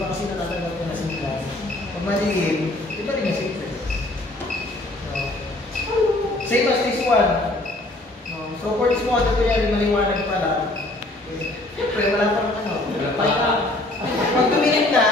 iba kasi natatanggap ko na simple. Pag maliit, iba rin yung simple. Same as this one. So for this model ko yan, maliwanag pala. Siyempre, wala pang ano. Pag tumilit na,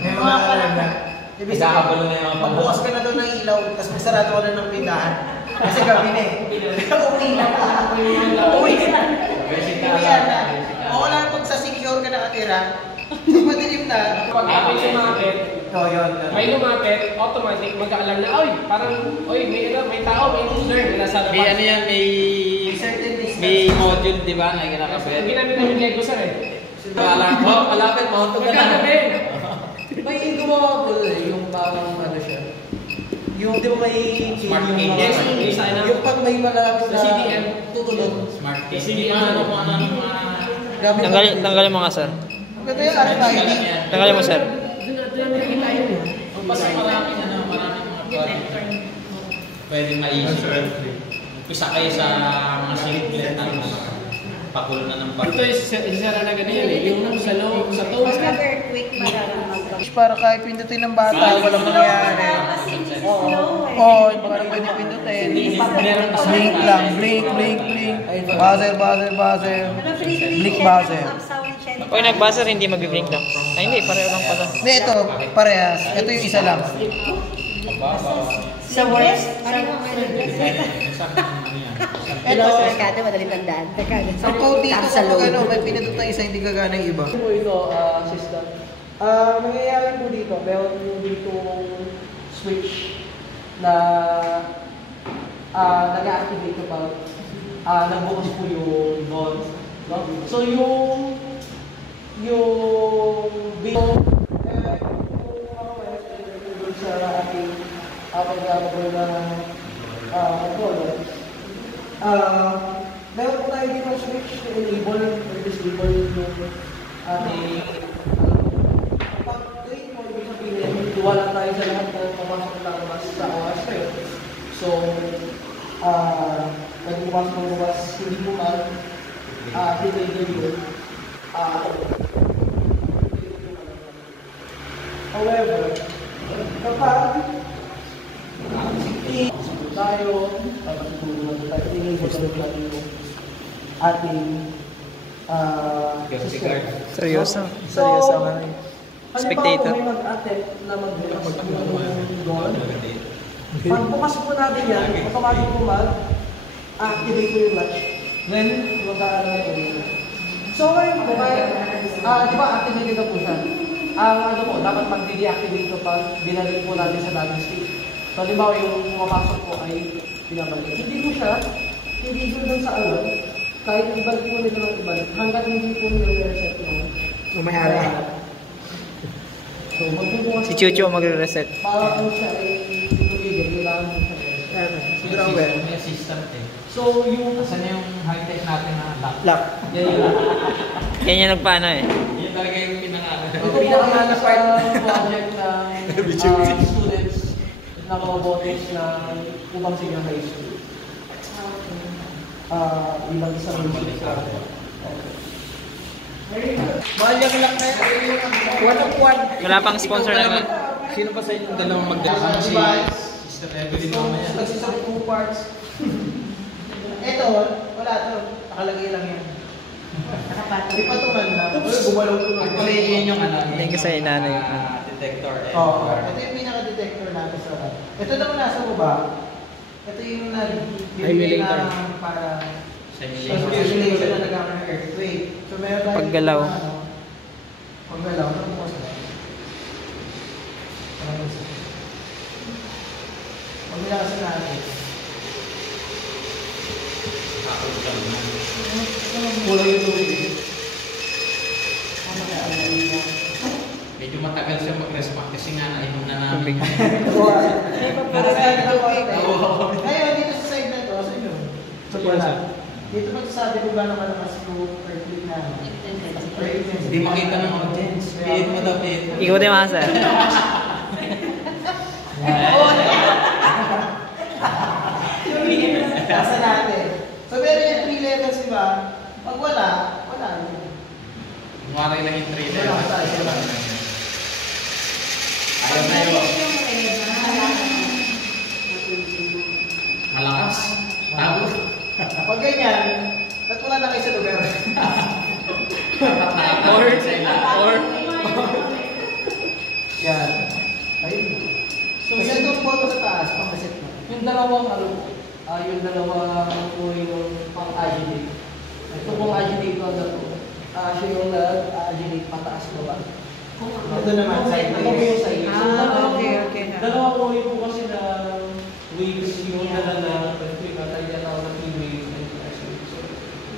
may mga alam na. Ibig sabihin, magbukas ka na doon ng ilaw, tapos magsarado ka na ng pindahan. Kasi gabi na eh. Uwi na pa. Uwi na. O wala pag sa secure ka nakatira, pag madilim na. Pag ako'y sumapit, may lumapit, automatic mag-aalarm na, oy, parang, oy, may tao, may user, nasa labas. May ano yan, may module, di ba, na kinakabit? Ginamit namin Lego sir eh. Malapit, mahutog ka na. May gumawa ko yung parang ano siya. Yung di ba may Smart yung cage. yung pag may malapit na CDM tutulog. Smart cage. Hindi ano kung ano Tanggalin mo nga, sir. Ang ganda yung RFID. Tanggalin mo, sir. Doon namin nakita yun. basta maraming mga pwedeng maisip. Umpisa kayo sa mga singlet na pakulo na ng pag. Ito isa na ganun yan eh. Yung sa low, sa toe. Para kahit pindutin ng bata, walang mangyayari. Oo, parang ganyan pindutin. Blink lang, blink. Buzzer. Blink buzzer. Pag nag-buzzer, hindi mag-blink lang. Ay, hindi. Pareho lang pala. Hindi, ito. Parehas. Ito yung isa lang. Sa worst, ito sa merkado, madaling tandaan. Ang code dito kung may pinindot na isa, hindi gagana yung iba. Ito, system. Nangyayari po dito, meron po dito switch na nag-activate ko pa. Nagbukas po yung node. No? So yung video sa ating pag-aaral na controller. Meron po tayo dito switch to enable or disable yung ating pag-grade mo, ibig sabihin, iwala tayo sa lahat na pumasok na mas sa OS kayo. So, nagbukas, hindi po man, disable yun. However, kapag tayo, enable natin yung ating system. Seryoso? So, Spectator. may mag-attempt na mag-bukas yung door. Pag bukas po natin yan, automatic po mag-activate po yung latch. Then, mag-aaral na po. So, ngayon po, di ba activated na po siya? Ang ano po, dapat mag-deactivate po pag binalik po natin sa dating state. So, halimbawa yung pumapasok po ay pinabalik. Hindi po siya, hindi doon sa alarm, kahit ibalik po nito ng ibalik, hanggang hindi po nire-reset yung May-ari. So, magbubukas Si Chucho magre-reset. para po siya ay tumigil, kailangan po siya. Siguro well. May assistant eh. So, yung... Asan yung high-tech natin na lock? Lock. Yan yung lock. Kanya nagpaano eh. Yun talaga yung pinangalan. Ito po ang project ng students na robotics na upang silang high school. Ibang isang music. Mahal yung lock na yun. One-of-one. Wala pang sponsor naman. Sino pa sa inyong dalawang magdala? Si Sister Evelyn mamaya. Nagsisang 2 parts. Ito, wala to. Nakalagay lang yan. Di pa tuman na. Gumalaw to. Actually, yun yung ano. Thank you sa inanay. Detector. Oo. Ito yung pinaka-detector natin sa lab. Ito naman nasa baba. Ito yung bibigay na para simulation na nagkakaroon ng earthquake. So meron tayo Paggalaw. Paggalaw. Ano po kasi? Pagmila kasi natin. Kulang yung tubig. Medyo matagal siya mag-respond kasi nga nainom na namin. Para sa akin ang konti. Ngayon, dito sa side na ito, sa inyo. So, wala. Dito magsasabi kung gano'n kalakas yung earthquake na. Hindi makita ng audience. Piit mo daw, piit. Ikaw din mga sir. Nasa natin. So, meron yung 3 levels, di ba? Pag wala, wala. Kumari lang yung trailer. Ayaw na yun. Malakas. Tago. Pag ganyan, ba't wala na kayo sa lugar? Or Yan. Ayun. So, yan itong photo sa taas, pang-reset mo. Yung dalawang yung dalawang uri ng pang-agitate. Ito pong agitator na to. Siya yung nag-agitate pataas baba. Ito naman, side Ito po yung side waves. Okay. Dalawang uri po kasi na waves yung dala na tinatawag na P-wave and S-wave. So,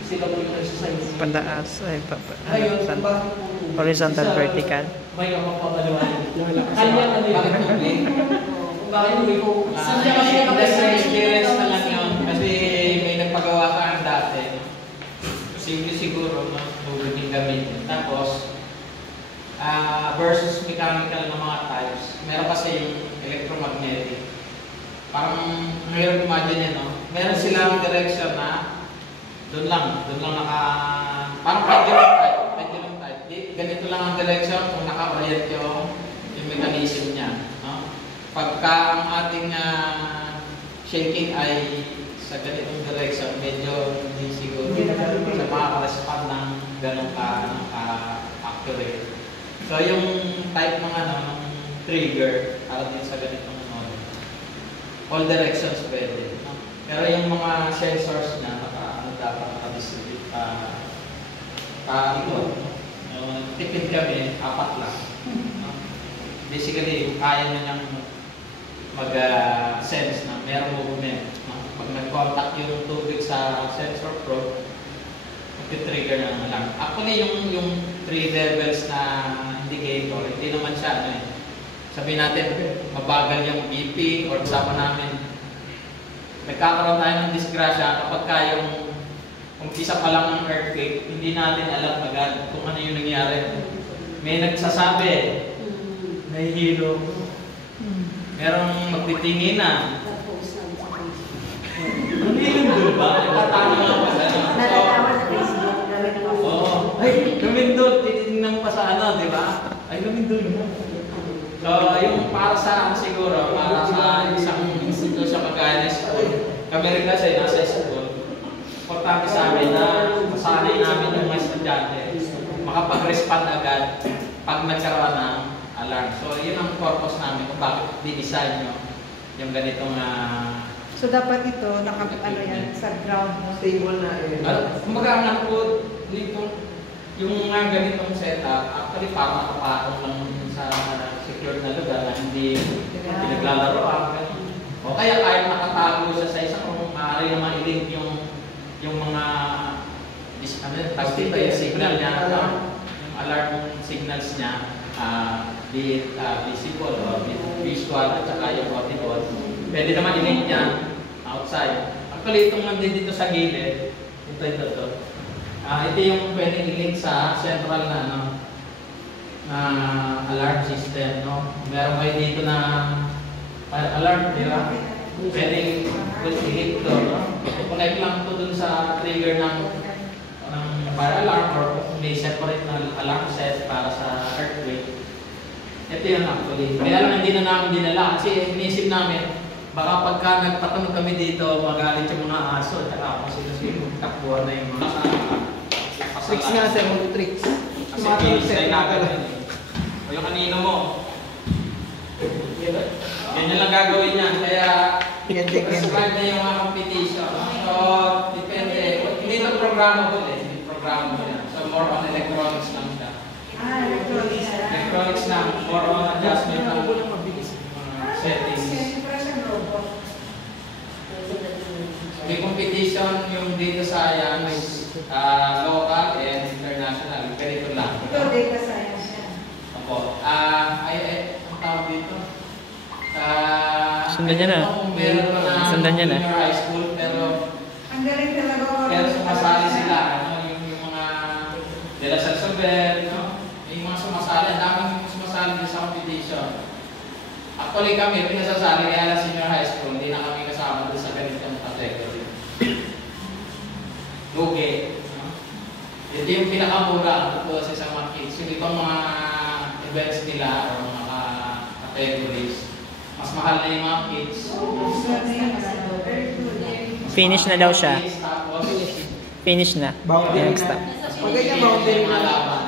sila po yung exercise. Pataas. Ay, Ngayon, kung bakit po horizontal, isa- vertical. May kapapaliwanag. Kanya ano yun? bakit tubig? Kung bakit hindi po. Industry experience na lang yun. Kasi may nagpagawa ka ang dati. Posible siguro, no? Tubig yung gamitin. Tapos, versus mechanical ng mga types. Meron kasi yung electromagnetic. Parang mahirap imagine yan, no? Meron silang direction na doon lang parang pendulum type. Ganito lang ang direction kung naka-orient yung mechanism niya, no? Pagka ang ating shaking ay sa ganitong direction, medyo hindi siguro sa makaka-respond ng ganong ka-accurate. So yung type ng ng trigger para din sa ganitong all directions pwede, no? Pero yung mga sensors na dapat naka-distribute tipid kami, 4 lang. No? Basically, kaya na niyang mag-sense na mayroong movement. No? Pag nag-contact yung tubig sa sensor probe, mag-trigger na lang. Actually, yung 3 levels na indicator, hindi naman siya, sabihin natin, mabagal yung BP or sama namin. Nagkakaroon tayo ng disgrasya kapag kayong umpisa pa lang ng earthquake, hindi natin alam agad kung ano yung nangyari. May nagsasabi, may hilo. Merong magtitingin na. Lumindol ba? Nagtatama nga pa sa Nalalaman sa Facebook. Oo. Ay, lumindol. Titingnan pa sa di ba? Ay, lumindol mo. So, yung para sa siguro, para sa isang institusyon kagaya ng school, kami rin kasi nasa school, importante sa amin na masanay namin yung mga estudyante makapag-respond agad pag nagkaroon ng alarm. So, yun ang purpose namin kung bakit di-design yung ganitong So, dapat ito, sa ground. Stable na kumaga nga po dito, yung ganitong setup, actually parang nakapatong lang sa secured na lugar na hindi pinaglalaro. O kaya kahit nakatago siya sa isang room, maaari na ma-link yung mga yung signal niya, yung alarm signals niya, be it visible or visual at saka yung audible. Pwede naman i-link niya outside. Actually, itong nandito dito sa gilid, ito. Ito yung pwedeng i-link sa central na alarm system, no? Meron kayo dito na alarm, di ba? Pwedeng i-link to, no? Connect lang to dun sa trigger ng fire alarm or may separate na alarm set para sa earthquake. Ito yun actually. Kaya lang hindi na namin dinala kasi inisip namin baka pagka nagpatanong kami dito magalit yung mga aso at saka kung sino takbuhan na yung mga tricks nga sir, mga tricks. kasi pinistay natin o yung kanino mo ganyan lang gagawin yan kaya prescribe na yung mga competition. So depende, hindi ito programmable yan. So more on electronics lang siya. Electronics lang, more on adjustment ng settings. May competition yung data science, local and international. Ganito lang. Ito, data science yan. Opo. Ang tawag dito? Sundan niya na. Meron na Sundan niya na. junior high school, pero Ang galing talaga. sumasali sila. Yung mga De La Salle Saber, yung mga sumasali. Ang daming sumasali din sa competition. Actually kami, pinasasali kaya lang senior high school, hindi na kami kasama doon sa ganitong category. Lugi. Hindi Ito yung pinakamura ito sa isang mga kids. Yung ibang mga events nila o mga categories, mas mahal na yung mga kids. Finish na daw siya. Tapos, Finish na. Boundary Next na. stop. Pag ganyan, boundary mga na. laban.